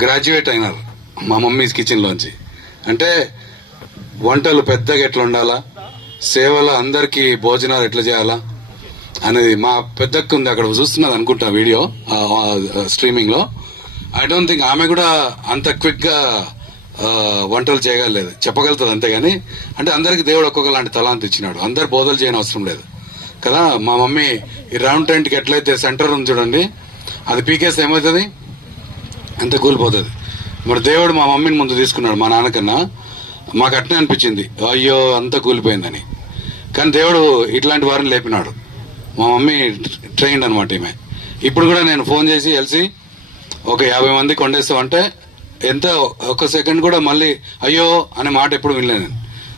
Graduate అయినారు మా mummy కిచెన్లోంచి అంటే వంటలు పెద్దగా ఎట్లా ఉండాలా? సేవలు అందరికీ భోజనాలు ఎట్లా చేయాలా? అనేది మా పెద్దక్క ఉంది అక్కడ చూస్తున్నది అనుకుంటా వీడియో స్ట్రీమింగ్లో ఐ డోంట్ థింక్ ఆమె కూడా అంత క్విక్గా వంటలు చేయగలలేదు. చెప్పగలుగుతుంది అంతేగాని అంటే అందరికి దేవుడు ఒక్కొక్క లాంటి తలాంతి ఇచ్చినాడు. అందరు బోధలు చేయని అవసరం లేదు. కదా మా మమ్మీ ఈ రౌండ్ టెంట్కి ఎట్లయితే సెంటర్ ఉంది చూడండి అది పీకేస్తే ఏమవుతుంది? ఎంత కూలిపోతుంది. మరి దేవుడు మా మమ్మీని ముందు తీసుకున్నాడు మా నాన్నకన్నా. మాకు అట్నే అనిపించింది. అయ్యో అంత కూలిపోయిందని. కానీ దేవుడు ఇట్లాంటి వారిని లేపినాడు. మా మమ్మీ ట్రైన్డ్ అనమాట ఈమె. ఇప్పుడు కూడా నేను ఫోన్ చేసి కలిసి ఒక యాభై మంది కొండేస్తామంటే ఎంత ఒక సెకండ్ కూడా మళ్ళీ అయ్యో అనే మాట ఎప్పుడు వినలేదు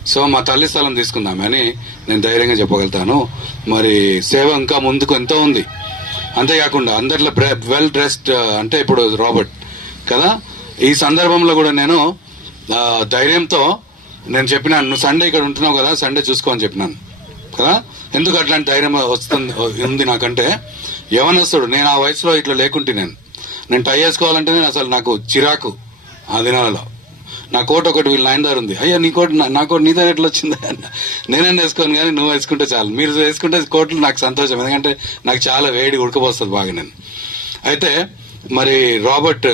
సో మా తల్లి స్థలం తీసుకుందామని నేను ధైర్యంగా చెప్పగలుగుతాను. మరి సేవ ఇంకా ముందుకు ఎంతో ఉంది. అంతేకాకుండా అందరిలో వెల్ డ్రెస్డ్ అంటే ఇప్పుడు రాబర్ట్ కదా? ఈ సందర్భంలో కూడా నేను ధైర్యంతో నేను చెప్పినాను నువ్వు సండే ఇక్కడ ఉంటున్నావు కదా సండే చూసుకో అని చెప్పినాను. కదా? ఎందుకు అట్లాంటి ధైర్యం వస్తుంది ఉంది నాకంటే? యవనస్తుడు నేను ఆ వయసులో ఇట్లా లేకుంటే నేను నేను టై వేసుకోవాలంటే నేను అసలు నాకు చిరాకు ఆ దినాలలో. నా కోట్ ఒకటి వీళ్ళ నాయన దగ్గర ఉంది. అయ్యా నీ కోట్ నా- కోట నీ దగ్గర ఎట్లా వచ్చింది? నేనే వేసుకోను కానీ నువ్వు వేసుకుంటే చాలు. మీరు వేసుకుంటే కోట్లు నాకు సంతోషం ఎందుకంటే నాకు చాలా వేడి ఉడకపోస్తుంది బాగా నేను. అయితే మరి రాబర్ట్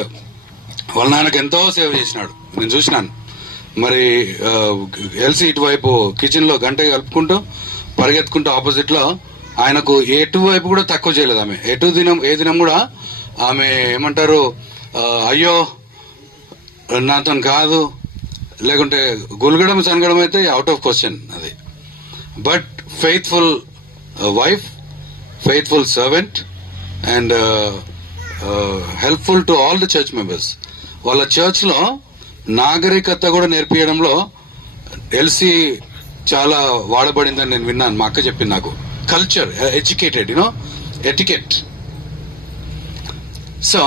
వాళ్ళ నాన్నకు ఎంతో సేవ చేసినాడు. నేను చూసినాను. మరి ఎల్సి ఎల్సీ ఇటువైపు కిచెన్లో గంట కలుపుకుంటూ పరిగెత్తుకుంటూ ఆపోజిట్లో ఆయనకు ఎటు వైపు కూడా తక్కువ చేయలేదు ఆమె. ఎటు దినం ఏ దినం కూడా ఆమె ఏమంటారు అయ్యో నాతో కాదు లేకుంటే గులగడం చనగడం అయితే అవుట్ ఆఫ్ క్వశ్చన్ అది. But faithful wife faithful servant and helpful to all the church members వాళ్ళ చర్చ్లో నాగరికత కూడా నేర్పించడంలో ఎల్సీ చాలా వాడబడిందని నేను విన్నాను మా అక్క చెప్పింది నాకు. Culture educated you know etiquette so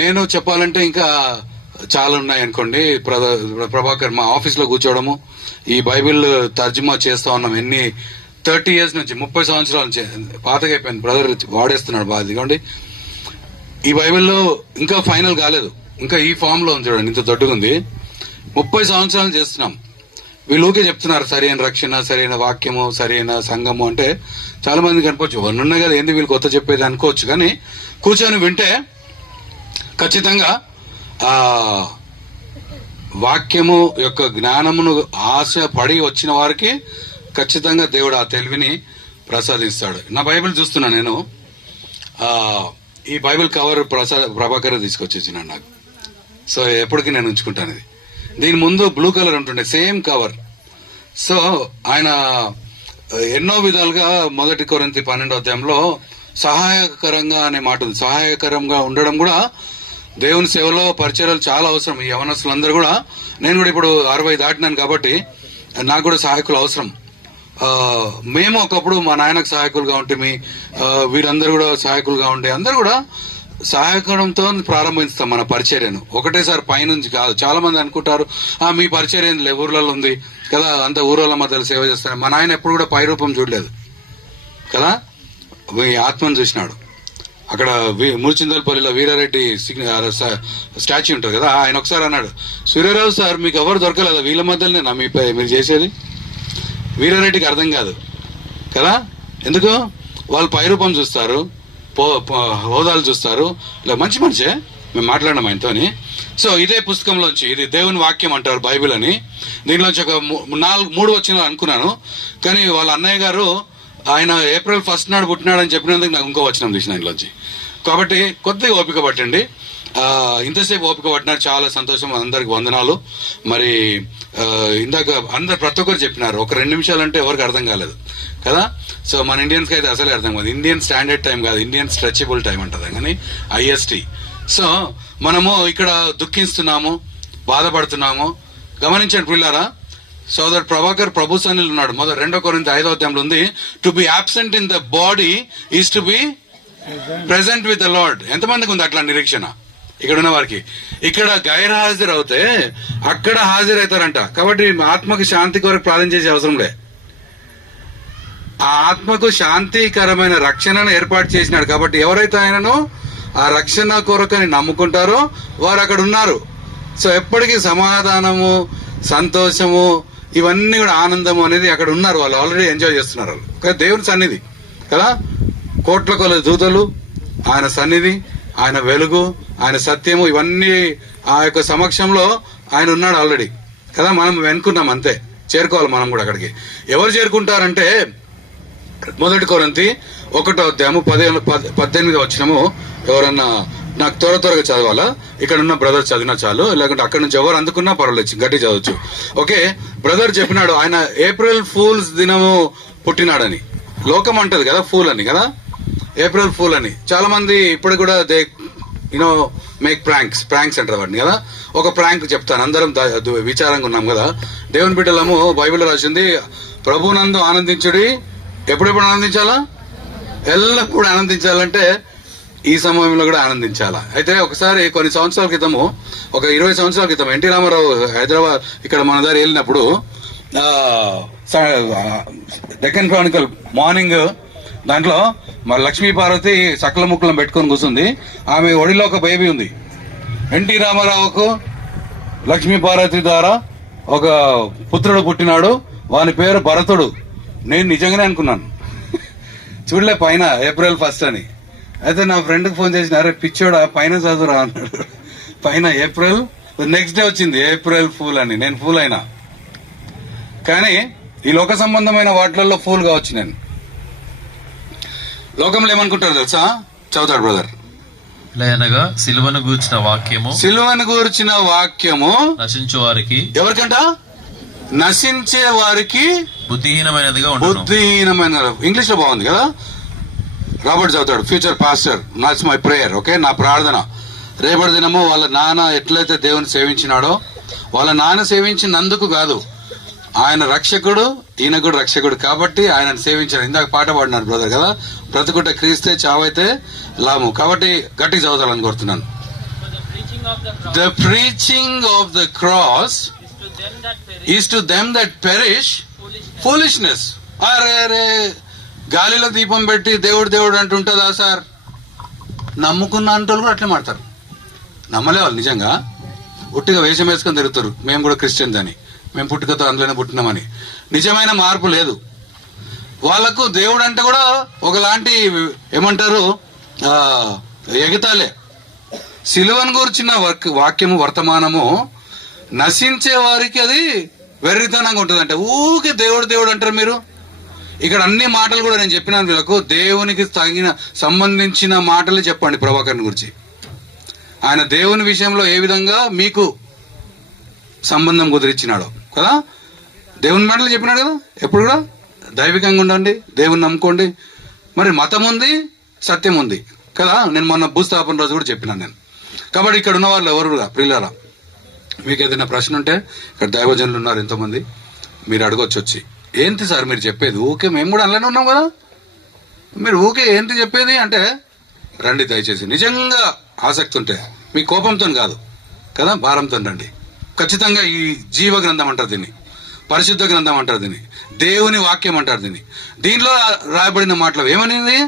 నేను చెప్పాలంటే ఇంకా చాలా ఉన్నాయి అనుకోండి. ప్రభాకర్ మా ఆఫీస్లో కూర్చోవడము ఈ బైబిల్ తర్జుమా చేస్తా ఉన్నాం ఎన్ని థర్టీ ఇయర్స్ నుంచి ముప్పై సంవత్సరాల నుంచి పాతగా అయిపోయింది. బ్రదర్ వాడేస్తున్నాడు బాగా ఇదిగోండి. ఈ బైబిల్లో ఇంకా ఫైనల్ కాలేదు. ఇంకా ఈ ఫామ్లో ఉంది చూడండి ఇంత దొడ్డుగా ఉంది ముప్పై సంవత్సరాలు చేస్తున్నాం. వీళ్ళు చెప్తున్నారు సరైన రక్షణ సరైన వాక్యము సరైన సంఘము అంటే చాలా మంది కనిపించు వన్ ఉన్నాయి కదా ఏంది వీళ్ళు కొత్త చెప్పేది అనుకోవచ్చు. కానీ కూర్చొని వింటే ఖచ్చితంగా ఆ వాక్యము యొక్క జ్ఞానమును ఆశ పడి వచ్చిన వారికి ఖచ్చితంగా దేవుడు ఆ తెలివిని ప్రసాదిస్తాడు. నా బైబిల్ చూస్తున్నా నేను. ఈ బైబిల్ కవర్ ప్రసాద్ ప్రభాకర్ తీసుకొచ్చేసినాను నాకు. సో ఎప్పటికీ నేను ఉంచుకుంటాను ఇది. దీని ముందు బ్లూ కలర్ ఉంటుండే సేమ్ కవర్ సో ఆయన ఎన్నో విధాలుగా మొదటి కొరంతి పన్నెండో అధ్యాయంలో సహాయకరంగా అనే మాట ఉంది. సహాయకరంగా ఉండడం కూడా దేవుని సేవలో పరిచయాలు చాలా అవసరం. ఈ యవనస్తులందరూ కూడా నేను కూడా ఇప్పుడు అరవై దాటినాను కాబట్టి నాకు కూడా సహాయకులు అవసరం. మేము ఒకప్పుడు మా నాయనకు సహాయకులుగా ఉంటే మీ వీరందరూ కూడా సహాయకులుగా ఉండే అందరూ కూడా సహాయకరంతో ప్రారంభిస్తాం మన పరిచర్యను. ఒకటేసారి పైనుంచి కాదు చాలా మంది అనుకుంటారు ఆ మీ పరిచర్య లే ఊర్లలో ఉంది? కదా అంత ఊర్ల మధ్యలో సేవ చేస్తారు. మా నాయన ఎప్పుడు కూడా పై రూపం చూడలేదు. కదా మీ ఆత్మను చూసినాడు. అక్కడ వి- మురిచిందలపల్లిలో వీరారెడ్డి స్టాచ్యూ ఉంటుంది కదా ఆయన ఒకసారి అన్నాడు సూర్యరావు సార్ మీకు ఎవరు దొరకలేదు వీళ్ళ మధ్యలోనే నా మీ మీరు చేసేది? వీరారెడ్డికి అర్థం కాదు. కదా ఎందుకు? వాళ్ళు పైరూపం చూస్తారు. హోదాలు చూస్తారు. ఇలా మంచి మనిషే మేము మాట్లాడడం ఆయనతోని సో ఇదే పుస్తకంలోంచి ఇది దేవుని వాక్యం అంటారు బైబిల్ అని. దీనిలోంచి ఒక నాలుగు మూడు వచ్చిన అనుకున్నాను. కానీ వాళ్ళ అన్నయ్య గారు ఆయన ఏప్రిల్ ఫస్ట్ నాడు పుట్టినాడని చెప్పినందుకు నాకు ఇంకో వచనం తీసిన ఇంట్లోంచి. కాబట్టి కొద్దిగా ఓపిక పట్టండి. ఇంతసేపు ఓపిక పట్టినారు. చాలా సంతోషం. అందరికి వందనాలు. మరి ఇందాక అందరు ప్రతి ఒక్కరు చెప్పినారు. ఒక రెండు నిమిషాలు అంటే ఎవరికి అర్థం కాలేదు. కదా? సో మన ఇండియన్స్కి అయితే అసలే అర్థం కాదు. ఇండియన్ స్టాండర్డ్ టైం కాదు. ఇండియన్ స్ట్రెచబుల్ టైం అంటది. కానీ ఐఎస్టి సో మనము ఇక్కడ దుఃఖిస్తున్నాము బాధపడుతున్నాము. గమనించండి పిల్లారా. సోదర్ ప్రభాకర్ ప్రభు సనిల్ ఉన్నాడు. మొదటి రెండో కొరింత ఐదో అధ్యాయంలో ఉంది. To be absent in the body is to be present with the Lord ఎంతమందికి ఉంది అట్లా నిరీక్షణ? ఇక్కడ ఉన్న వారికి ఇక్కడ గైర్ హాజరు అవుతే అక్కడ హాజరవుతారంట. కాబట్టి ఆత్మకు శాంతి కొరకు ప్రార్థన చేసే అవసరం లే. ఆ ఆత్మకు శాంతికరమైన రక్షణను ఏర్పాటు చేసినాడు. కాబట్టి ఎవరైతే ఆయనను ఆ రక్షణ కొరకని నమ్ముకుంటారో వారు అక్కడ ఉన్నారు. సో ఎప్పటికీ సమాధానము సంతోషము ఇవన్నీ కూడా ఆనందము అనేది అక్కడ ఉన్నారు. వాళ్ళు ఆల్రెడీ ఎంజాయ్ చేస్తున్నారు వాళ్ళు. కానీ దేవుని సన్నిధి కదా? కోట్ల కొల దూతలు ఆయన సన్నిధి. ఆయన వెలుగు ఆయన సత్యము ఇవన్నీ ఆ యొక్క సమక్షంలో ఆయన ఉన్నాడు ఆల్రెడీ. కదా మనం వెనుకున్నాం అంతే. చేరుకోవాలి మనం కూడా అక్కడికి. ఎవరు చేరుకుంటారంటే మొదటి కొరంతి ఒకటో అధ్యాయము పదిహేను పద్దెనిమిది వచ్చినము ఎవరన్నా నాకు త్వర త్వరగా చదవాలా? ఇక్కడ ఉన్న బ్రదర్ చదివినా చాలు లేకుంటే అక్కడ నుంచి ఎవరు అందుకున్నా పర్వాలేదు గట్టి చదవచ్చు. ఓకే బ్రదర్ చెప్పినాడు ఆయన ఏప్రిల్ ఫూల్స్ దినము పుట్టినాడని. లోకం అంటది కదా ఫూల్ అని కదా? ఏప్రిల్ ఫూల్ అని. చాలా మంది ఇప్పుడు కూడా they you know make pranks pranks అంటారు వాటిని కదా? ఒక ప్రాంక్ చెప్తాను. అందరం విచారంగా ఉన్నాం కదా? దేవుని బిడ్డలము బైబిల్ రాసింది ప్రభునందు ఆనందించుడి. ఎప్పుడెప్పుడు ఆనందించాలా? ఎల్లప్పుడూ ఆనందించాలంటే ఈ సమయంలో కూడా ఆనందించాలా? అయితే ఒకసారి కొన్ని సంవత్సరాల క్రితము ఒక ఇరవై సంవత్సరాల క్రితం ఎన్టీ రామారావు హైదరాబాద్ ఇక్కడ మన దారి వెళ్ళినప్పుడు డెక్కన్ క్రానికల్ మార్నింగ్ దాంట్లో మరి లక్ష్మీ పార్వతి సకల ముక్కలను పెట్టుకొని కూర్చుంది. ఆమె ఒడిలో ఒక బేబీ ఉంది. ఎన్టీ రామారావుకు లక్ష్మీ పార్వతి ద్వారా ఒక పుత్రుడు పుట్టినాడు. వాని పేరు భరతుడు. నేను నిజంగానే అనుకున్నాను. చూడలే పైన ఏప్రిల్ ఫస్ట్ అని. అయితే నా ఫ్రెండ్కి ఫోన్ చేసిన అరే పిచ్చోడా పైన చదువురా అన్నాడు. పైన ఏప్రిల్ నెక్స్ట్ డే వచ్చింది ఏప్రిల్ ఫూల్ అని. నేను ఫూల్ అయినా. కానీ ఈ లోక సంబంధమైన వాటిలలో ఫూల్గా వచ్చి నేను. లోకంలో ఏమనుకుంటారు తెలుసా? చదువుతాడు బ్రదర్. లేనగా సిలువను గూర్చిన వాక్యము సిలువను గురించిన వాక్యము నశించు వారికి ఎవరికంట నశించే వారికి బుద్ధిహీనమైనదిగా బుద్ధిహీనమైన ఇంగ్లీష్లో బాగుంది కదా? రాబర్ట్ చదువుతాడు future pastor notes my prayer okay నా ప్రార్థన. రేపటి దినము వాళ్ళ నాన్న ఎట్లయితే దేవుని సేవించినాడో వాళ్ళ నాన్న సేవించినందుకు కాదు ఆయన రక్షకుడు ఈయన కూడా రక్షకుడు కాబట్టి ఆయన సేవించారు. ఇందాక పాట పాడినారు బ్రదర్ కదా? బ్రతుకుంటే క్రీస్తే చావైతే లాము. కాబట్టి గట్టిగా చదువుతాలని కోరుతున్నాను. The preaching of the cross is to them that perish foolishness. Foolishness అరే అరే గాలిలో దీపం పెట్టి దేవుడు దేవుడు అంటుంటుందా సార్? నమ్ముకున్న అంటోళ్ళు కూడా అట్లే మాడతారు. నమ్మలే వాళ్ళు నిజంగా. ఉట్టిగా వేషం వేసుకొని తిరుగుతారు. మేము కూడా క్రిస్టియన్స్ అని. మేము పుట్టుకతో అందులోనే పుట్టినామని. నిజమైన మార్పు లేదు. వాళ్ళకు దేవుడు అంటే కూడా ఒకలాంటి ఏమంటారు ఎగతాలే. సిలువను గురించిన వర్క్- వాక్యము వర్తమానము నశించే వారికి అది వెర్రితనంగా ఉంటుంది అంటే ఊకే దేవుడు దేవుడు అంటారు మీరు. ఇక్కడ అన్ని మాటలు కూడా నేను చెప్పినాను వీళ్ళకు. దేవునికి తగిన సంబంధించిన మాటలు చెప్పండి ప్రభాకర్ని గురించి. ఆయన దేవుని విషయంలో ఏ విధంగా మీకు సంబంధం కుదిరిచ్చినాడో. కదా? దేవుని మాటలు చెప్పినాడు కదా? ఎప్పుడు కూడా? దైవికంగా ఉండండి దేవుని నమ్ముకోండి. మరి మతం ఉంది సత్యం ఉంది కదా? నేను మొన్న భూస్థాపన రోజు కూడా చెప్పినాను నేను. కాబట్టి ఇక్కడ ఉన్న వాళ్ళు ఎవరు ప్రియులారా మీకు ఏదైనా ప్రశ్న ఉంటే ఇక్కడ దైవజనులు ఉన్నారు ఎంతోమంది మీరు అడగొచ్చు వచ్చి. ఏంటి సార్ మీరు చెప్పేది? ఊకే మేము కూడా అలానే ఉన్నాం కదా? మీరు ఊకే ఏంటి చెప్పేది అంటే రండి దయచేసి. నిజంగా ఆసక్తి ఉంటే మీ కోపంతో కాదు కదా? భారంతో రండి. ఖచ్చితంగా ఈ జీవ గ్రంథం అంటారు దీన్ని. పరిశుద్ధ గ్రంథం అంటారు దీన్ని. దేవుని వాక్యం అంటారు దీన్ని. దీనిలో రాయబడిన మాటలు ఏమనింది?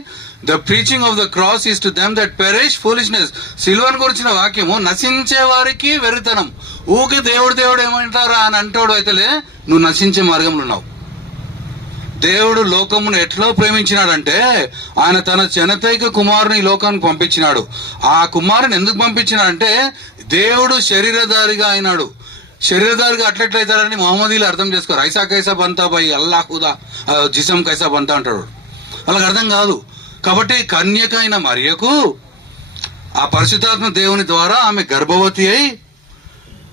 The preaching of the cross is to them that perish foolishness Sylvan గురించిన వాక్యము నశించే వారికి వెర్రితనం. ఊకి దేవుడు దేవుడు ఏమంటారా అని అంటాడు అయితేలే నువ్వు నశించే మార్గంలో ఉన్నావు. దేవుడు లోకమును ఎట్లా ప్రేమించినాడంటే ఆయన తన చెనతైక కుమారుని ఈ లోకానికి పంపించినాడు. ఆ కుమారుని ఎందుకు పంపించినాడంటే దేవుడు శరీరధారిగా అయినాడు. శరీరధారిగా అట్లెట్లయితారని మహమ్మదీలు అర్థం చేసుకోరు. ఐసా కైసా బంతా బై అల్లా హుదా జిసం కైసా బంతా అంటాడు వాళ్ళకి అర్థం కాదు. కాబట్టి కన్యక అయిన మరియకు ఆ పరిశుద్ధాత్మ దేవుని ద్వారా ఆమె గర్భవతి అయి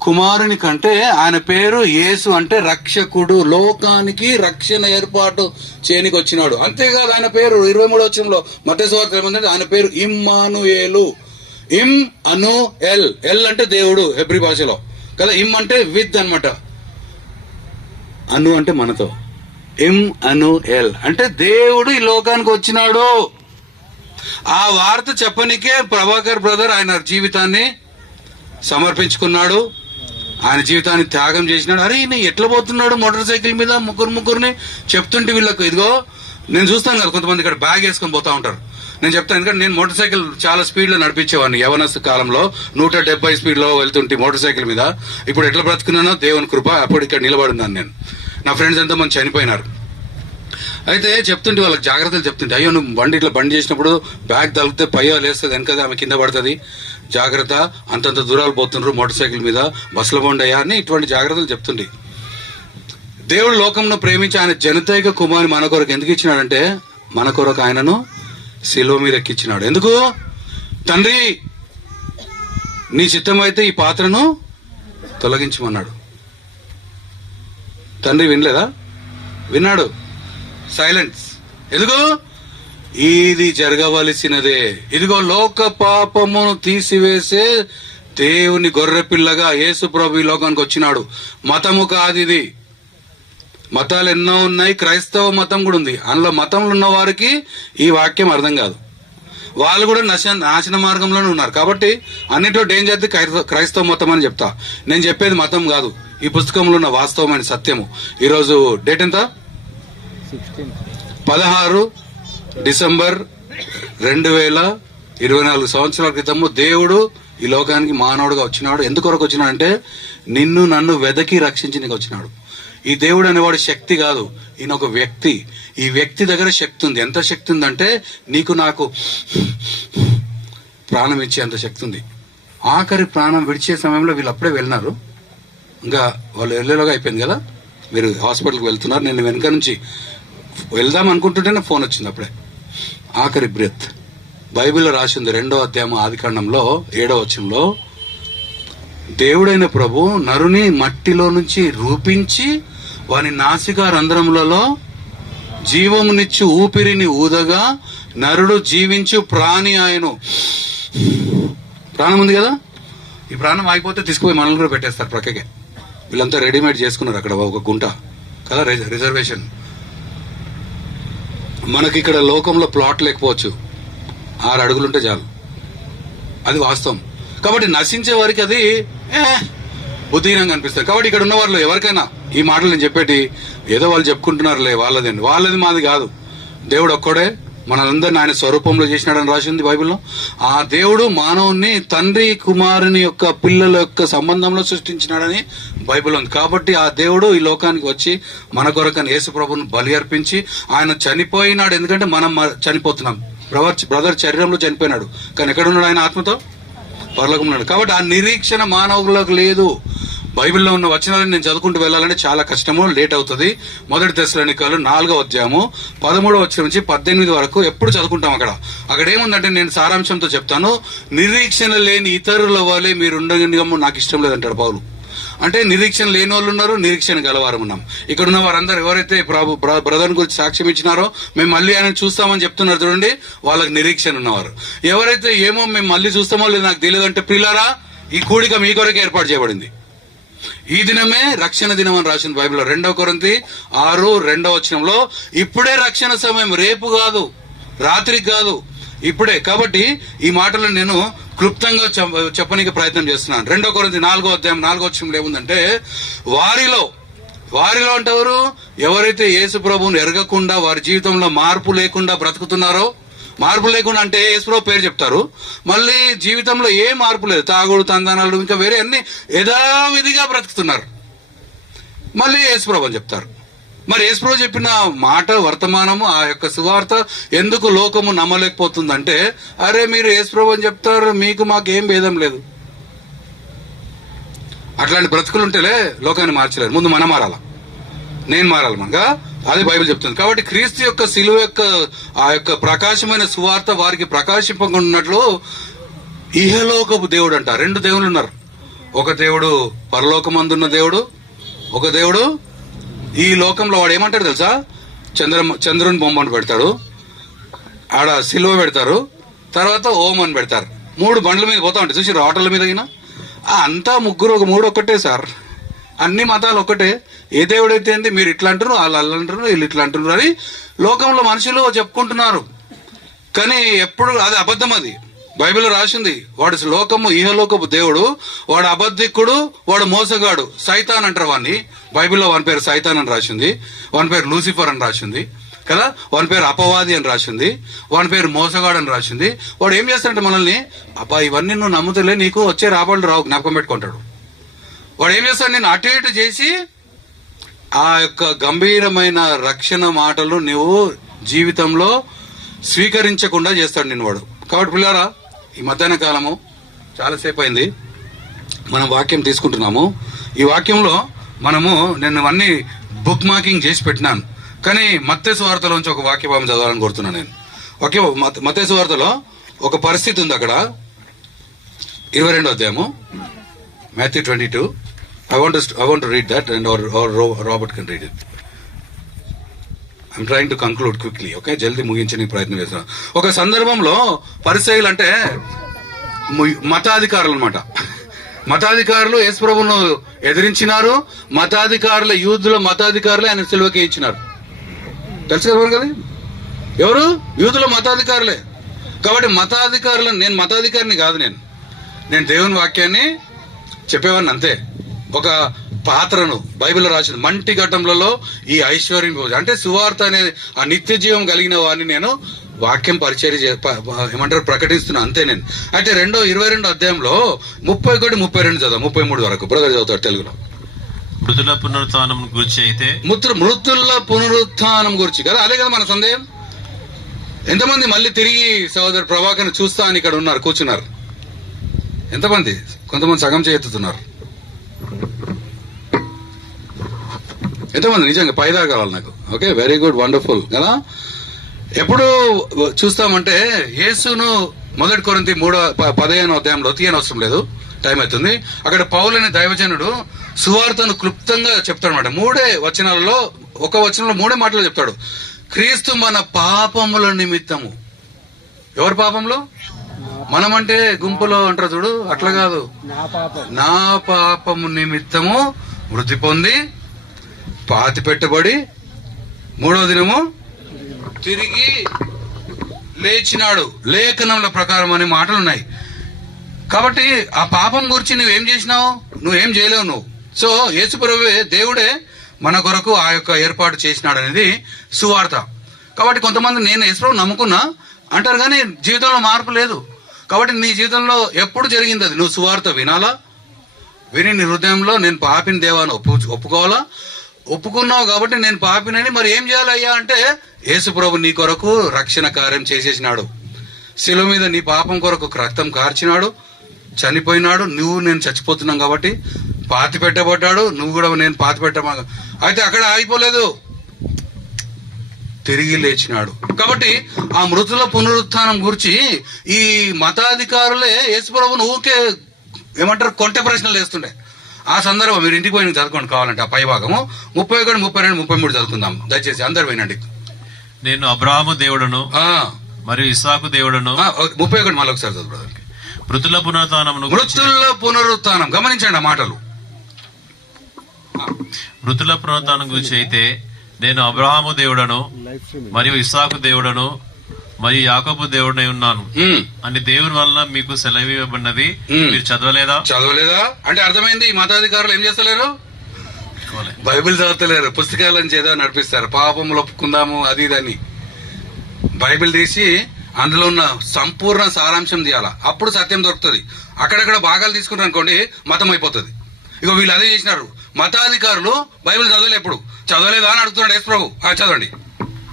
కుమారుని కంటే ఆయన పేరు యేసు అంటే రక్షకుడు లోకానికి రక్షణ ఏర్పాటు చేయనికి వచ్చినాడు. అంతేకాదు ఆయన పేరు ఇరవై మూడు వచ్చంలో మతేశ్వార్త ఏమంటే ఆయన పేరు ఇమ్మానుయేలు. ఇమ్ అను ఎల్. ఎల్ అంటే దేవుడు హెబ్రి భాషలో. కదా ఇమ్ అంటే విత్ అనమాట అను అంటే మనతో. ఇమ్ అను ఎల్. అంటే దేవుడు ఈ లోకానికి వచ్చినాడు. ఆ వార్త చెప్పనికే ప్రభాకర్ బ్రదర్ ఆయన జీవితాన్ని సమర్పించుకున్నాడు. ఆయన జీవితాన్ని త్యాగం చేసినాడు. అరే ఈయన ఎట్లా పోతున్నాడు మోటార్ సైకిల్ మీద ముగ్గురు ముగ్గురిని? చెప్తుంటే వీళ్ళకు ఇదిగో నేను చూస్తాను కదా కొంతమంది ఇక్కడ బ్యాగ్ వేసుకొని పోతా ఉంటారు. నేను చెప్తాను ఎందుకంటే నేను మోటార్ సైకిల్ చాలా స్పీడ్లో నడిపించేవాడిని. యవనస్ కాలంలో నూట డెబ్బై స్పీడ్లో వెళ్తుంటే మోటార్ సైకిల్ మీద. ఇప్పుడు ఎట్లా బ్రతుకున్నానో దేవుని కృప అప్పుడు ఇక్కడ నిలబడున్నాను నేను. నా ఫ్రెండ్స్ ఎంతో మంది చనిపోయినారు. అయితే చెప్తుంటే వాళ్ళకి జాగ్రత్తలు చెప్తుంటే అయ్యో నువ్వు బండి ఇట్లా బండి చేసినప్పుడు బ్యాగ్ తలిపితే పయ్యో లేస్తుంది వెనకది ఆమె కింద పడుతుంది. జాగ్రత్త అంతంత దూరాలు పోతుండ్రు మోటార్ సైకిల్ మీద. బస్సులో పోండయ్యా అని ఇటువంటి జాగ్రత్తలు చెప్తుండే. దేవుడు లోకంను ప్రేమించి ఆయన జనతైక కుమారి మన కొరకు ఎందుకు ఇచ్చినాడంటే మన కొరకు ఆయనను శిలువ మీద ఎక్కించినాడు ఎందుకు? తండ్రి నీ చిత్తం అయితే ఈ పాత్రను తొలగించమన్నాడు. తండ్రి వినలేదా? విన్నాడు. సైలెన్స్. ఎందుకు? ఇది జరగవలసినదే. ఇదిగో లోక పాపమును తీసివేసే దేవుని గొర్రె పిల్లగా యేసు ప్రభు ఈ లోకానికి వచ్చినాడు. మతము కాదు ఇది. మతాలు ఎన్నో ఉన్నాయి క్రైస్తవ మతం కూడా ఉంది. అందులో మతంలో ఉన్న వారికి ఈ వాక్యం అర్థం కాదు. వాళ్ళు కూడా నశ నాశన మార్గంలోనే ఉన్నారు. కాబట్టి అన్నిటిలో డేంజర్ క్రైస్తవ క్రైస్తవ మతం అని చెప్తా. నేను చెప్పేది మతం కాదు. ఈ పుస్తకంలో ఉన్న వాస్తవమైన సత్యము. ఈరోజు డేట్ ఎంత? పదహారు డిసెంబర్ రెండు వేల ఇరవై నాలుగు సంవత్సరాల క్రితము దేవుడు ఈ లోకానికి మానవుడుగా వచ్చినాడు. ఎందుకొరకు వచ్చినాడు అంటే నిన్ను నన్ను వెదకి రక్షించడానికి వచ్చినాడు. ఈ దేవుడు అనేవాడు శక్తి కాదు. ఈయన ఒక వ్యక్తి. ఈ వ్యక్తి దగ్గర శక్తి ఉంది. ఎంత శక్తి ఉందంటే నీకు నాకు ప్రాణం ఇచ్చేంత శక్తి ఉంది. ఆఖరి ప్రాణం విడిచే సమయంలో వీళ్ళు అప్పుడే వెళ్ళినారు. ఇంకా వాళ్ళు వెళ్ళేలోగా అయిపోయింది కదా? మీరు హాస్పిటల్కి వెళ్తున్నారు. నేను వెనక నుంచి వెళ్దాం అనుకుంటుంటేనే ఫోన్ వచ్చింది అప్పుడే. ఆఖరి బ్రెత్. బైబిల్లో రాసింది రెండో అధ్యాయం ఆదికాండంలో ఏడో వచనంలో దేవుడైన ప్రభు నరుని మట్టిలో నుంచి రూపించి వాని నాసిక రంధ్రములలో జీవమునిచ్చి ఊపిరిని ఊదగా నరుడు జీవించు ప్రాణి ఆయను. ప్రాణం ఉంది కదా? ఈ ప్రాణం ఆగిపోతే తీసుకుపోయి మనల్ని కూడా పెట్టేస్తారు ప్రక్కకే. వీళ్ళంతా రెడీమేడ్ చేసుకున్నారు అక్కడ ఒక గుంట. కదా? రిజ- రిజర్వేషన్. మనకి ఇక్కడ లోకంలో ప్లాట్ లేకపోవచ్చు. ఆరు అడుగులుంటే చాలు. అది వాస్తవం. కాబట్టి నశించే వారికి అది బుద్ధిహీనంగా అనిపిస్తుంది కాబట్టి ఇక్కడ ఉన్న వాళ్ళు ఎవరికైనా ఈ మాటలు నేను చెప్పేటి ఏదో వాళ్ళు చెప్పుకుంటున్నారులే వాళ్ళది వాళ్ళది మాది కాదు. దేవుడు ఒక్కడే మనందరిని ఆయన స్వరూపంలో చేసినాడని రాసింది బైబిల్లో. ఆ దేవుడు మానవుని తండ్రి కుమారుని యొక్క పిల్లల యొక్క సంబంధంలో సృష్టించినాడని బైబిల్ ఉంది. కాబట్టి ఆ దేవుడు ఈ లోకానికి వచ్చి మన కొరకని యేసు ప్రభుని బలి అర్పించి ఆయన చనిపోయినాడు. ఎందుకంటే మనం చనిపోతున్నాం. బ్రదర్ బ్రదర్ శరీరంలో చనిపోయినాడు. కానీ ఎక్కడ ఉన్నాడు ఆయన ఆత్మతో? పరలోకంలో ఉన్నాడు కాబట్టి ఆ నిరీక్షణ మానవులకు లేదు. బైబిల్లో ఉన్న వచనాలను నేను చదువుకుంటూ వెళ్ళాలంటే చాలా కష్టము లేట్ అవుతుంది. మొదటి దశలనికలు నాలుగో అధ్యాయము పదమూడవ వచ్చిన నుంచి పద్దెనిమిది వరకు ఎప్పుడు చదువుకుంటాం అక్కడ. అక్కడ ఏముందంటే నేను సారాంశంతో చెప్తాను నిరీక్షణ లేని ఇతరుల వల్లే మీరు ఉండగము నాకు ఇష్టం లేదంటాడు పౌలు. అంటే నిరీక్షణ లేని వాళ్ళు ఉన్నారు నిరీక్షణ గలవారు ఉన్నాం. ఇక్కడ ఉన్న వారందరూ ఎవరైతే ప్రభు బ్రదర్ గురించి సాక్ష్యం ఇచ్చినారో మేము మళ్ళీ ఆయన చూస్తామని చెప్తున్నారు చూడండి వాళ్ళకి నిరీక్షణ ఉన్నవారు. ఎవరైతే ఏమో మేము మళ్ళీ చూస్తామో లేదు నాకు తెలియదు అంటే పిల్లరా ఈ కూడిక మీ కొరకు ఏర్పాటు చేయబడింది. ఈ దినమే రక్షణ దినం అని రాసిన బైబిల్లో. రెండవ కొరంతి ఆరు రెండవ వచనంలో ఇప్పుడే రక్షణ సమయం రేపు కాదు రాత్రికి కాదు ఇప్పుడే. కాబట్టి ఈ మాటలను నేను క్లుప్తంగా చెప్- చెప్పనీకి ప్రయత్నం చేస్తున్నాను. రెండో కొరింది నాలుగో అధ్యాయం నాలుగో వచనంలో ఏముందంటే వారిలో వారిలో అంటే ఎవరైతే యేసు ప్రభువును ఎరగకుండా వారి జీవితంలో మార్పు లేకుండా బ్రతుకుతున్నారో మార్పు లేకుండా అంటే యేసుప్రభు పేరు చెప్తారు. మళ్ళీ జీవితంలో ఏ మార్పు లేదు. తాగుడు తందనాలు ఇంకా వేరే అన్ని యథావిధిగా బ్రతుకుతున్నారు. మళ్ళీ యేసుప్రభు అని చెప్తారు. మరి యేసుప్రభు చెప్పిన మాట వర్తమానము ఆ యొక్క సువార్త ఎందుకు లోకము నమ్మలేకపోతుందంటే అరే మీరు యేసుప్రభు అని చెప్తారు మీకు మాకేం భేదం లేదు. అట్లాంటి బ్రతుకులు ఉంటేలే లోకాన్ని మార్చలేరు. ముందు మనం మారాల? నేను మారాలి మనగా? అది బైబిల్ చెప్తుంది. కాబట్టి క్రీస్తు యొక్క శిలువ యొక్క ఆ యొక్క ప్రకాశమైన సువార్త వారికి ప్రకాశింపకుండా ఉన్నట్లు ఇహలోకపు దేవుడు అంట. రెండు దేవుళ్ళు ఉన్నారు. ఒక దేవుడు పరలోకమందున్న దేవుడు ఒక దేవుడు ఈ లోకంలో వాడు ఏమంటాడు తెలుసా? చంద్ర చంద్రుని బొమ్మ అని పెడతాడు. ఆడ సిలువ పెడతారు. తర్వాత ఓం అని పెడతారు. మూడు బండ్ల మీద పోతా ఉంటాయి. చూసి ఆటోల మీద అయినా? అంతా ముగ్గురు ఒక మూడు ఒక్కటే సార్. అన్ని మతాలు ఒక్కటే. ఏ దేవుడైతే ఏంది? మీరు ఇట్లా అంటారు వాళ్ళు అలా అంటారు వీళ్ళు ఇట్లా అంటున్నారు అని లోకంలో మనుషులు చెప్పుకుంటున్నారు. కానీ ఎప్పుడు అది అబద్ధం అది. బైబిల్ రాసింది వాడు లోకము ఇహలోకపు దేవుడు వాడు అబద్ధికుడు వాడు మోసగాడు సైతాన్ అంటారు వాడిని బైబిల్లో వన్ పేరు సైతాన్ అని రాసింది వన్ పేరు లూసిఫర్ అని రాసింది కదా? వాని పేరు అపవాది అని రాసింది వాని పేరు మోసగాడు అని రాసింది. వాడు ఏం చేస్తాడంటే మనల్ని అబ్బా ఇవన్నీ నువ్వు నమ్ముతలే నీకు వచ్చే రాబడులు రావు జ్ఞాపకం పెట్టుకుంటాడు. వాడు ఏం చేస్తాడు నేను అటు ఇటు చేసి ఆ యొక్క గంభీరమైన రక్షణ మాటలు నువ్వు జీవితంలో స్వీకరించకుండా చేస్తాడు నేను వాడు. కాబట్టి పిల్లారా ఈ మధ్యాహ్న కాలము చాలాసేపు అయింది మనం వాక్యం తీసుకుంటున్నాము. ఈ వాక్యంలో మనము నేను అన్ని బుక్ మార్కింగ్ చేసి పెట్టినాను. కానీ మత్తేసు వార్తలోంచి ఒక వాక్య చదవాలని కోరుతున్నాను నేను. ఓకే మత్తేసు వార్తలో ఒక పరిస్థితి ఉంది అక్కడ. ఇరవై రెండో అధ్యాయము. Matthew twenty two. I want I want read that and Robert can read it I'm trying to conclude quickly okay జల్దీ ముగించడానికి ప్రయత్నం చేస్తున్నాను ఒక సందర్భంలో పరిచయలు అంటే ము- మతాధికారులు అనమాట మతాధికారులు యేసుప్రభును ఎదిరించినారు మతాధికారుల యూదుల మతాధికారులు ఆయన సిల్వకి ఇచ్చినారు. తెలుసు కదా ఎవరు కదా ఎవరు? యూదుల మతాధికారులే. కాబట్టి మతాధికారులను నేను మతాధికారిని కాదు నేను. నేను దేవుని వాక్యాన్ని చెప్పేవాడిని అంతే. ఒక పాత్రను బైబిల్ రాసింది మంటి ఘట్టంలో ఈ ఐశ్వర్యం అంటే సువార్త అనే ఆ నిత్య జీవం కలిగిన వారిని నేను వాక్యం పరిచయం ఏమంటారు? ప్రకటిస్తున్నా. అంతే నేను. అయితే రెండో ఇరవై రెండో అధ్యాయంలో ముప్పై ఒకటి ముప్పై రెండు చదువు. ముప్పై మూడు వరకు. బ్రదర్ చదువుతాడు తెలుగులో. మృతుల పునరుత్నం గురించి అయితే మృతు మృతుల పునరుత్థానం గురించి కదా? అదే కదా మన సందేహం? ఎంతమంది మళ్ళీ తిరిగి సహోదరు ప్రభాకర్ చూస్తా అని ఇక్కడ ఉన్నారు కూర్చున్నారు? ఎంతమంది? కొంతమంది సగం చేయెత్తుతున్నారు ఎంతమంది? నిజంగా పైదా కావాలి నాకు. ఓకే? వెరీ గుడ్ వండర్ఫుల్ కదా? ఎప్పుడు చూస్తామంటే యేసును మొదటి కొరింతి మూడో పదిహేను అధ్యాయంలో తీయని అవసరం లేదు. టైం అవుతుంది. అక్కడ పౌలనే దైవజనుడు సువార్తను క్లుప్తంగా చెప్తాడనమాట మూడే వచనాలలో ఒక వచనంలో మూడే మాటలు చెప్తాడు. క్రీస్తు మన పాపముల నిమిత్తము. ఎవరి పాపంలో? మనమంటే గుంపులో అంటారు చూడు. అట్లా కాదు. నా పాపము నిమిత్తము వృద్ధి పొంది పాతి పెట్టబడి మూడో దినము తిరిగి లేచినాడు. లేఖనముల ప్రకారం అనే మాటలు ఉన్నాయి కాబట్టి ఆ పాపం గురించి నువ్వేం చేసినావు? నువ్వేం చేయలేవు నువ్వు. సో యేసుప్రభువే దేవుడే మన కొరకు ఆ యొక్క ఏర్పాటు చేసినాడు అనేది సువార్త. కాబట్టి కొంతమంది నేను యేసుప్రభు నమ్ముకున్నా అంటారు కానీ జీవితంలో మార్పు లేదు. కాబట్టి నీ జీవితంలో ఎప్పుడు జరిగింది అది? నువ్వు సువార్త వినాలా? విని నీ హృదయంలో నేను పాపిన దేవాన్ని ఒప్పు ఒప్పుకోవాలా? ఒప్పుకున్నావు కాబట్టి నేను పాపినని మరి ఏం చేయాలయ్యా అంటే యేసుప్రభు నీ కొరకు రక్షణ కార్యం చేసేసినాడు. శిలువ మీద నీ పాపం కొరకు రక్తం కార్చినాడు. చనిపోయినాడు. నువ్వు నేను చచ్చిపోతున్నాం కాబట్టి పాతి పెట్టబడ్డాడు. నువ్వు కూడా నేను పాతి పెట్టమా? అయితే అక్కడ ఆగిపోలేదు. తిరిగి లేచినాడు. కాబట్టి ఆ మృతుల పునరుత్థానం గురించి ఈ మతాధికారులే యేసుప్రభును ఊకే ఏమంటారు కొంటె ప్రశ్నలు వేస్తుండే. ఆ సందర్భం మీరు ఇంటికి పోయి చదువుకోండి కావాలంటే ఆ పై భాగము. ముప్పై ఒకటి ముప్పై రెండు ముప్పై మూడు చదువుకుందాం. దయచేసి అందరు వినండి. నేను అబ్రాహాము దేవుడను ఆ, మరియు ఇస్సాకు దేవుడను ఆ, ముప్పై ఒకటి మళ్ళీ ఒకసారి చదువు బ్రదర్. మృతుల పునరుత్నమును గురించి. మృతుల పునరుత్థానం గమనించండి ఆ మాటలు. మృతుల పునరుత్నం గురించి అయితే నేను అబ్రహాము దేవుడను మరియు ఇస్సాకు దేవుడను మరియు యాకోబు దేవుడనై ఉన్నాను. అని దేవుని వలన మీకు సెలవు ఇవ్వబడినది. మీరు చదవలేదా? చదవలేదా? అంటే అర్థమైంది ఈ మతాధికారులు ఏం చేస్తలేరు? బైబిల్ చదవలేరు పుస్తకాలను చేదో నడిపిస్తారు. పాపములు ఒప్పుకుందాము అది ఇది అని. బైబిల్ తీసి అందులో ఉన్న సంపూర్ణ సారాంశం తీయాలా? అప్పుడు సత్యం దొరుకుతుంది. అక్కడక్కడ భాగాలు తీసుకున్నారు అనుకోండి మతం అయిపోతుంది. ఇక వీళ్ళు అదే చేసినారు. మతాధికారులు బైబిల్ చదవలే ఎప్పుడు? చదవలేదా అని అడుగుతున్నాడు యేసు ప్రభు. ఆ, చదవండి.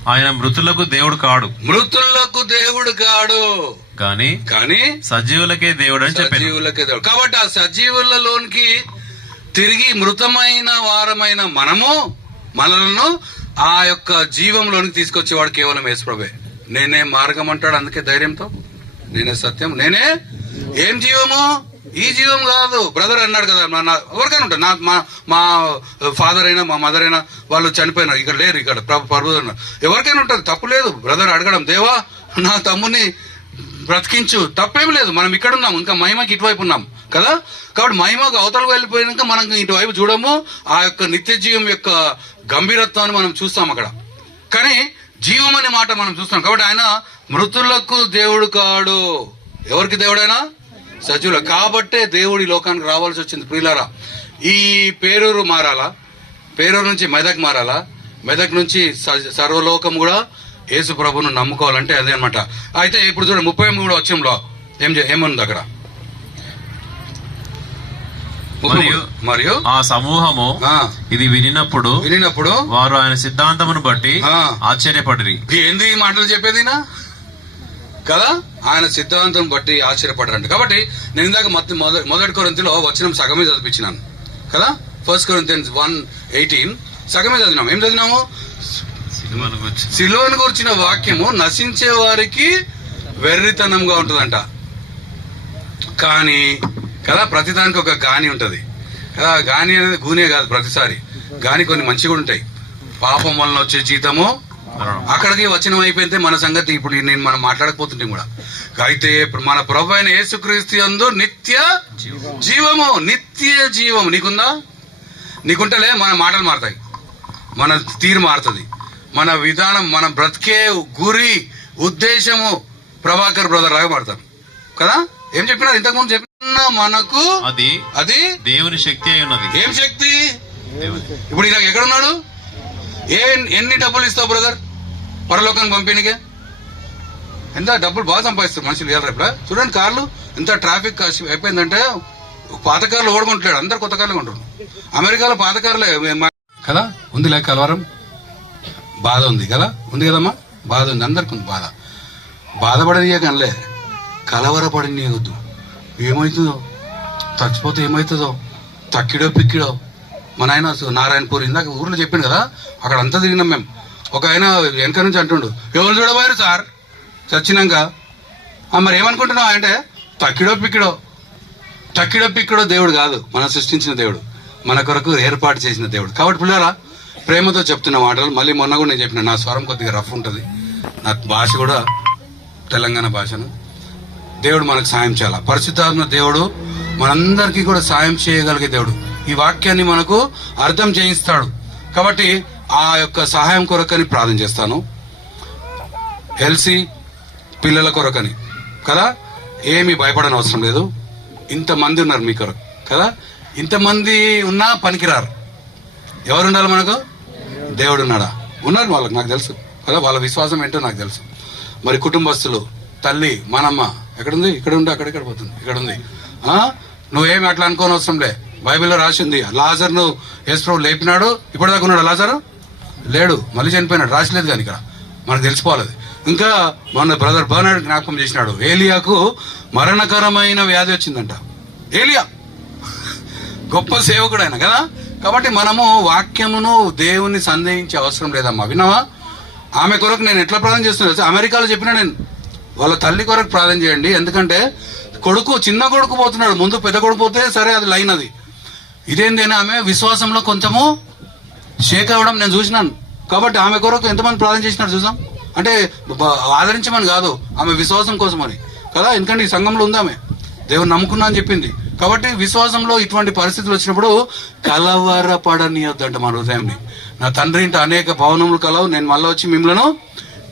ఆయన మృతులకు దేవుడు కాడు. మృతులకు దేవుడు కాడు. గాని కానీ సజీవులకే దేవుడు అని చెప్పాను. సజీవులకే దేవుడు. కాబట్టి ఆ సజీవులలోనికి తిరిగి మృతమైన వారమైన మనము మనలను ఆ యొక్క జీవంలోనికి తీసుకొచ్చేవాడు కేవలం యేసుప్రభే. నేనే మార్గం అంటాడు అందుకే ధైర్యంతో. నేనే సత్యం. నేనే ఏం జీవము? ఈ జీవం కాదు. బ్రదర్ అన్నాడు కదా మా నా- ఎవరికైనా ఉంటుంది నా మా మా ఫాదర్ అయినా మా మదర్ అయినా వాళ్ళు చనిపోయినారు. ఇక్కడ లేరు ఇక్కడ. ప్రభు ఎవరికైనా ఉంటుంది. తప్పు లేదు. బ్రదర్ అడగడం దేవా నా తమ్ముని బ్రతికించు. తప్పేం లేదు. మనం ఇక్కడ ఉన్నాం. ఇంకా మహిమకి ఇటువైపు ఉన్నాం. కదా? కాబట్టి మహిమకు అవతలకు వెళ్ళిపోయినాక మనం ఇటువైపు చూడము. ఆ యొక్క నిత్య జీవం యొక్క గంభీరత్వాన్ని మనం చూస్తాం అక్కడ. కానీ జీవం అనే మాట మనం చూస్తాం కాబట్టి ఆయన మృతులకు దేవుడు కాడు. ఎవరికి దేవుడైనా? సజీవులు. కాబట్టే దేవుడు లోకానికి రావాల్సి వచ్చింది. ప్రియులారా ఈ పేరూరు మారాలా? పేరూరు నుంచి మెదక్ మారాలా? మెదక్ నుంచి సర్వలోకం కూడా యేసు ప్రభును నమ్ముకోవాలంటే అదే అన్నమాట. అయితే ఇప్పుడు చూడండి ముప్పై మూడు వచ్చంలో ఏం ఏముంది అక్కడ? మరియు మరియు? ఆ సమూహము ఆ, ఇది వినినప్పుడు వినినప్పుడు వారు ఆయన సిద్ధాంతమును బట్టి ఆ. ఆశ్చర్యపడిరి. ఏంది ఈ మాటలు చెప్పేదినా కదా? ఆయన సిద్ధాంతం బట్టి ఆశ్చర్యపడరంట కాబట్టి నేను ఇందాక మొదటి కొరింతలో వచ్చిన సగమే చదివించినాను. కదా? ఫస్ట్ కొరింతియన్స్ వన్ ఎయిటీన్ సగమే చదివినాం ఏం చదివినాము. సిలువను గురించిన వాక్యము నశించే వారికి వెర్రితనంగా ఉంటుందంట. కానీ కదా? ప్రతిదానికి ఒక గాని ఉంటది. కదా? గాని అనేది గూనే కాదు ప్రతిసారి. గాని కొన్ని మంచిగా కూడా ఉంటాయి పాపం వలన వచ్చే జీతము. అక్కడికి వచనం అయిపోతే మన సంగతి. ఇప్పుడు నేను మనం మాట్లాడకపోతుంటే కూడా. అయితే ఇప్పుడు మన ప్రభు అయిన యేసుక్రీస్తు యందు నిత్య జీవము. నిత్య జీవము. నీకుందా? నీకుంటలే? మన మాటలు మారుతాయి. మన తీరు మారుతుంది. మన విధానం మన బ్రతికే గురి ఉద్దేశము ప్రభాకర్ బ్రదర్ లాగా మారుతాం కదా? ఏం చెప్పినారు? ఇంతకుముందు చెప్పిన మనకు అది అది దేవుని శక్తి అయి ఉన్నది. ఏం శక్తి? ఇప్పుడు ఈయన ఎక్కడున్నాడు? ఏ ఎన్ని డబ్బులు ఇస్తావు బ్రదర్ పరలోకానికి పంపిణీకే ఎంత డబ్బులు బాగా సంపాదిస్తారు మనుషులు వెళ్ళరు ఇప్పుడు? చూడండి కార్లు ఎంత ట్రాఫిక్ అయిపోయిందంటే పాత కార్లు ఓడుకుంటున్నాడు అందరు కొత్త కార్లు కొంటారు అమెరికాలో పాత కార్లే కదా? ఉంది లేక కలవరం? బాధ ఉంది కదా? ఉంది కదమ్మా? బాధ ఉంది అందరికి ఉంది బాధ. బాధపడనియే కనలే కలవరపడనియొద్దు ఏమవుతుందో చచ్చిపోతే ఏమవుతుందో తక్కిడో పిక్కిడో మన ఆయన సు- నారాయణపూర్ ఇందాక ఊర్లో చెప్పిండు కదా అక్కడ అంతా తిరిగినాం మేము ఒక ఆయన వెనక నుంచి అంటుండు ఎవరు చూడబోయారు సార్? చచ్చినాక మరి ఏమనుకుంటున్నావు? అంటే తక్కిడో పిక్కిడో. తక్కిడో పిక్కిడో దేవుడు కాదు మనం సృష్టించిన దేవుడు మన కొరకు ఏర్పాటు చేసిన దేవుడు. కాబట్టి పిల్లరా ప్రేమతో చెప్తున్న మాటలు మళ్ళీ మొన్న కూడా నేను చెప్పిన నా స్వరం కొద్దిగా రఫ్ ఉంటుంది. నా భాష కూడా తెలంగాణ భాషను. దేవుడు మనకు సాయం చేయాలి? పరిశుద్ధాత్మ దేవుడు మనందరికీ కూడా సాయం చేయగలిగే దేవుడు. ఈ వాక్యాన్ని మనకు అర్థం చేయిస్తాడు. కాబట్టి ఆ యొక్క సహాయం కొరకని ప్రార్థన చేస్తాను. ఎల్సి పిల్లల కొరకని. కదా? ఏమీ భయపడని అవసరం లేదు. ఇంతమంది ఉన్నారు మీ కొరకు. కదా? ఇంతమంది ఉన్నా పనికిరారు. ఎవరు ఉండాలి మనకు? దేవుడు ఉన్నాడా? ఉన్నారు వాళ్ళకి నాకు తెలుసు. కదా? వాళ్ళ విశ్వాసం ఏంటో నాకు తెలుసు. మరి కుటుంబస్తులు తల్లి మనమ్మ ఎక్కడుంది? ఇక్కడ ఉండి అక్కడెక్కడ పోతుంది ఇక్కడ ఉంది నువ్వేమి అట్లా అనుకోని అవసరం లే. బైబిల్లో రాసింది. లాజర్ను యేసుప్రభు లేపినాడు. ఇప్పటిదాకా ఉన్నాడు లాజరు? లేడు. మళ్ళీ చనిపోయినాడు. రాసలేదు కానీ ఇక్కడ. మనకు తెలిసిపోవాలి ఇంకా మొన్న బ్రదర్ బర్నాడ్ జ్ఞాపకం చేసినాడు. ఏలియాకు మరణకరమైన వ్యాధి వచ్చిందంట. ఏలియా! గొప్ప సేవకుడు ఆయన కదా? కాబట్టి మనము వాక్యమును దేవుని సందేహించే అవసరం లేదమ్మా. విన్నావా? ఆమె కొరకు నేను ఎట్లా ప్రార్థన చేస్తున్నా అమెరికాలో చెప్పినా నేను. వాళ్ళ తల్లి కొరకు ప్రార్థన చేయండి. ఎందుకంటే కొడుకు చిన్న కొడుకు పోతున్నాడు. ముందు పెద్ద కొడుకు పోతే సరే అది లైన్ అది. ఇదేందైనా ఆమె విశ్వాసంలో కొంచెము షేక్ అవ్వడం నేను చూసినాను. కాబట్టి ఆమె కొరకు ఎంతమంది ప్రార్థన చేసినారు చూసాం అంటే ఆదరించమని కాదు ఆమె విశ్వాసం కోసమని. కదా? ఎందుకంటే ఈ సంఘంలో ఉందామె దేవుడు నమ్ముకున్నా అని చెప్పింది. కాబట్టి విశ్వాసంలో ఇటువంటి పరిస్థితులు వచ్చినప్పుడు కలవరపడనీయొద్దంట మన హృదయాన్ని నా తండ్రి ఇంటి అనేక భవనములు కలవు నేను మళ్ళీ వచ్చి మిమ్మల్ని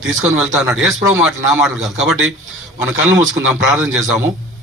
తీసుకొని వెళ్తా అన్నాడు. యేసు ప్రభు మాటలు నా మాటలు కాదు. కాబట్టి మన కళ్ళు మూసుకుందాం ప్రార్థన చేసాము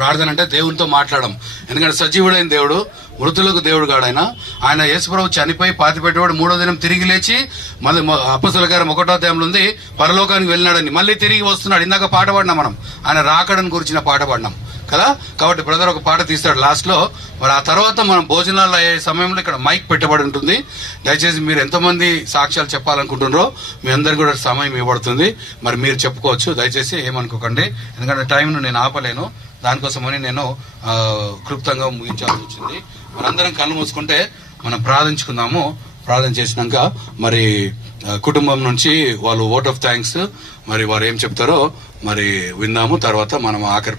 ప్రార్థన అంటే దేవునితో మాట్లాడడం. ఎందుకంటే సజీవుడైన దేవుడు మృతులకు దేవుడు కాడైన ఆయన యేసుప్రభు చనిపోయి పాతి పెట్టేవాడు మూడో దినం తిరిగి లేచి మళ్ళీ అప్పసుల గారు ఒకటో దేములు ఉంది పరలోకానికి వెళ్ళినాడని. మళ్ళీ తిరిగి వస్తున్నాడు. ఇందాక పాట పాడినాం మనం. ఆయన రాకడని గురించిన పాట పాడినాం. కదా? కాబట్టి బ్రదర్ ఒక పాట తీస్తాడు లాస్ట్లో. మరి ఆ తర్వాత మనం భోజనాలు అయ్యే సమయంలో ఇక్కడ మైక్ పెట్టబడి ఉంటుంది. దయచేసి మీరు ఎంతమంది సాక్ష్యాలు చెప్పాలనుకుంటున్నారో మీ అందరికి కూడా సమయం ఇవ్వబడుతుంది. మరి మీరు చెప్పుకోవచ్చు. దయచేసి ఏమనుకోకండి. ఎందుకంటే టైంను నేను ఆపలేను. దానికోసమని నేను క్లుప్తంగా ముగించాల్సి వచ్చింది. మనందరం కళ్ళు మూసుకుంటే మనం ప్రార్థించుకుందాము. ప్రార్థన చేసినాక మరి కుటుంబం నుంచి వాళ్ళు ఓట్ ఆఫ్ థ్యాంక్స్ మరి వారు ఏం చెప్తారో మరి విందాము. తర్వాత మనం ఆఖరి